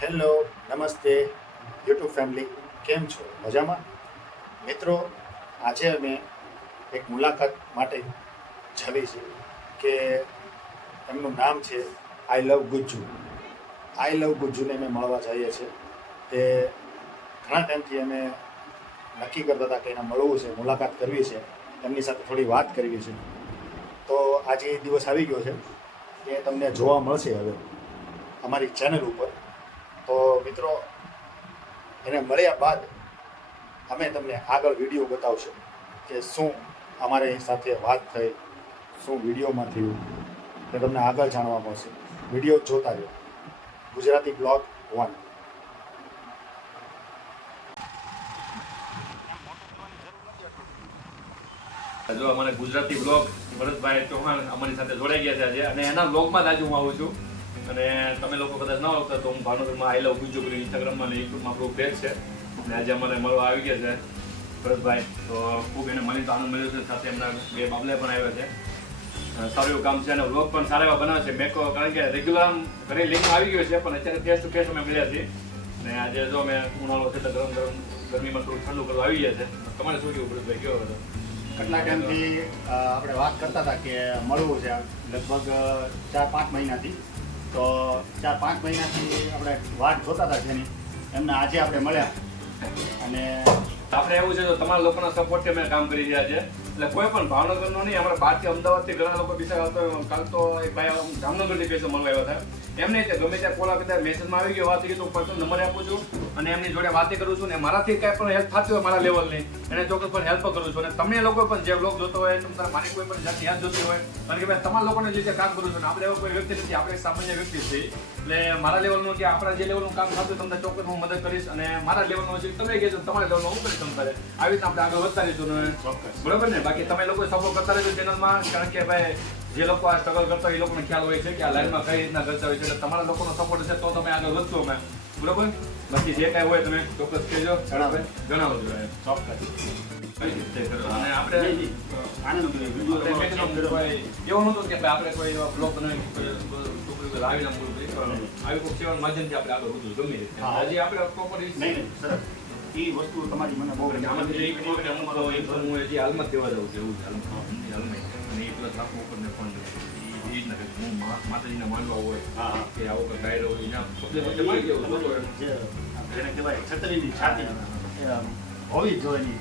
Hello, નમસ્તે YouTube family, કેમ છો? મજામાં? મિત્રો, આજે અમે એક મુલાકાત માટે જવી છે કે એમનું નામ છે આઈ લવ ગુજ્જુ. આઈ લવ ગુજ્જુને અમે મળવા જઈએ છીએ. તે ઘણા ટાઈમથી અમે નક્કી કરતા હતા કે એને મળવું છે, મુલાકાત કરવી છે, એમની સાથે થોડી વાત કરવી છે. તો આજે એ દિવસ આવી ગયો છે કે તમને જોવા મળશે હવે અમારી ચેનલ ઉપર. તો મિત્રો, એને મળ્યા બાદ અમે તમને આગળ વિડીયો બતાવશું કે શું અમારી સાથે વાત થઈ, શું વિડીયોમાં થયું, તે તમને આગળ જાણવા મળશે. વિડીયો જોતા રહ્યો. ગુજરાતી બ્લોગ 1. જો અમારે ગુજરાતી બ્લોગ ભરતભાઈ ચૌહાણ અમારી સાથે જોડાઈ ગયા છે આજે, અને એના બ્લોગમાં જ આજે હું આવું છું. અને તમે લોકો કદાચ ન ઓળખતા તો હું ભાવનગરમાં આઈ લવ ગુજ્જુ કરી ઇન્સ્ટાગ્રામમાં અને યુટ્યુબમાં આપણું પેજ છે. અને આજે અમારે મળવા આવી ગયા છે ભરતભાઈ. તો ખૂબ એને મળી તો આનંદ મળ્યો છે. સાથે એમના બે બાબલે પણ આવ્યા છે. સારું એવું કામ છે અને વ્લોગ પણ સારા એવા બનાવે છે. મેકો કારણ કે રેગ્યુલર ઘરે લિંક આવી ગયો છે, પણ અત્યારે ફેસ ટુ ફેસ અમે મળ્યા છીએ. અને આજે જો અમે ઉનાળો છે તો ગરમ ગરમીમાં થોડું ઠંડુ કરવા આવી ગયા છે. તમારે શું કેવું ભરતભાઈ, કેવો હતો? કેટલા ટાઈમથી આપણે વાત કરતા હતા કે મળવું છે, લગભગ 4-5 મહિનાથી. તો 4-5 મહિનાથી આપણે વાત જોતા હતા જેની, એમને આજે આપણે મળ્યા. અને આપણે એવું છે તો તમારા લોકોના સપોર્ટથી અમે કામ કરી રહ્યા છે. એટલે કોઈ પણ ભાવનગરનો નહીં, અમારા બહારથી અમદાવાદથી ઘણા લોકો બિચારા આવતો. કાલ તો એક ભાઈ જામનગરથી પૈસા મળવા આવ્યા હતા. એમને ગમે ત્યાં કોલ આપી મેસેજમાં આવી ગયો, વાત કરી તો પર્સનલ નંબર આપું છું અને એમની જોડે વાત કરું છું. ને મારાથી કાંઈ પણ હેલ્પ થતી હોય મારા લેવલની, એને ચોક્કસ પણ હેલ્પ કરું છું. અને તમે લોકો પણ જે બ્લોગ જોતો હોય, તમારા મારી કોઈ પણ જાતની યાદ જોતી હોય, કારણ કે ભાઈ તમારા લોકોને જે કામ કરું છું ને, આપણે એવા કોઈ વ્યક્તિ નથી, આપણે એક સામાન્ય વ્યક્તિ છીએ. એટલે મારા લેવલનું કે આપણા જે લેવલનું કામ થતું તમને ચોક્કસ હું મદદ કરીશ. અને મારા લેવલનું છે તમે કહેજો, તમારા લેવલનું હું કરીશ તમારે. આવી રીતે આપણે આગળ વધતા રહીશું ને, ચોક્કસ, બરોબર ને? બાકી તમે લોકો સપોર્ટ કરતા રહેજો ચેનલમાં, કારણ કે ભાઈ જે લોકો આ સ્ટ્રગલ કરતા હોય એ લોકોને ખ્યાલ હોય છે કે આ લાઈનમાં કઈ રીતના કરતા હોય છે. એટલે તમારા લોકોનો સપોર્ટ હશે તો તમે આગળ વધશો અમે, બરોબર? બાકી જે કાંઈ હોય તમે ચોક્કસ કહેજો, જણાવજો. ચોક્કસ. અને આપણે એવું નહોતું કે આપણે કોઈ એવા બ્લોગ બનાવી લાવીને આવી કોઈ સેવાનું માધ્યમથી આપણે આગળ વધવું ગમે રીતે. હજી આપણે પ્રોપર એ વસ્તુ તમારી મને બહુ હું હજી હાલમાં દેવા જાઉં છું એવું હાલમાં. અને એ પ્લસ રાખવું ઉપર ને ફોન હું માતાજીના માનવા હોય કે આવો કંઈ ડાયરો હોય એના જેને કહેવાય છત્રીની છાતી હોવી જ જોઈએ.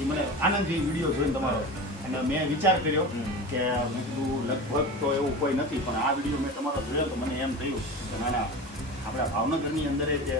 એ મને આનંદથી વિડીયો જોઈને તમારો, અને મેં વિચાર કર્યો કે મેં કીધું લગભગ તો એવું કોઈ નથી, પણ આ વિડીયો મેં તમારો જોયો તો મને એમ થયું કે નાના આપણા ભાવનગરની અંદર જે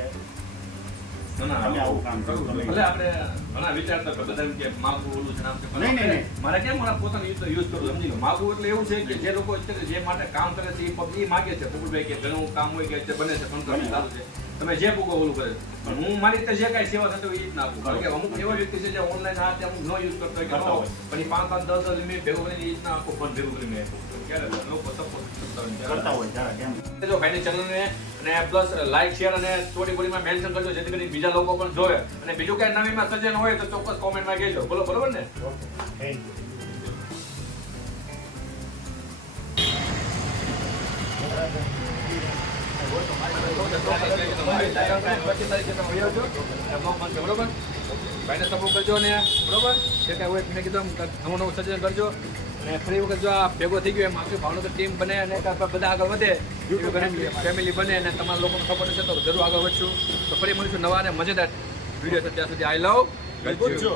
આવું કામ કરવું. ભલે આપણે ઘણા વિચારતા બધા કે માગવું ઓલું છે નામ છે, નહીં. મારે કેમ મારા પોતાની યુઝ કરું, સમજી લો. માગવું એટલે એવું છે કે જે લોકો અત્યારે જે માટે કામ કરે છે એ માગે છે. પકડભાઈ કે ઘણું કામ હોય કે બને છે, પણ સારું છે, તમે જે પૂગો ઓલું કરે. પણ હું મારી રીતે જે કાંઈ સેવા થતી હોય એ જ નાખું. કારણ કે અમુક એવા વ્યક્તિ છે જે ઓનલાઈન આ અમુક ન યુઝ કરતો હોય કે ન હોય, પણ એ 5-10 મિનિટ ભેગું કરીને એ રીતના આખું ફોન ભેગું કરીને ક્યારે લોકો સપોર્ટ કરતા હોય જરા કેમ. જો ભાઈની ચેનલને અને પ્લસ લાઈક, શેર અને સ્ટોરીમાં મેન્શન કરજો, જેથી કરીને બીજા લોકો પણ જોવે. અને બીજું કાંઈ નવીનમાં સજ્જન હોય તો ચોક્કસ કોમેન્ટમાં કહેજો. બોલો, બરોબર ને? Thank you. ભાઈને સપોર્ટ કરજો ને, બરોબર? જે કાંઈ હોય મેં કીધું નવું સજ્જન કરજો. અને ફરી વખત જો આ ભેગો થઈ ગયો એમ આખી ભાવનગર ટીમ બને અને બધા આગળ વધે, ફેમિલી બને અને તમારા લોકોનો સપોર્ટ હશે તો જરૂર આગળ વધશું. તો ફરી મળીશું નવા અને મજેદાર વિડીયો છે. ત્યાં સુધી આઈ લવ ગુજ્જુ.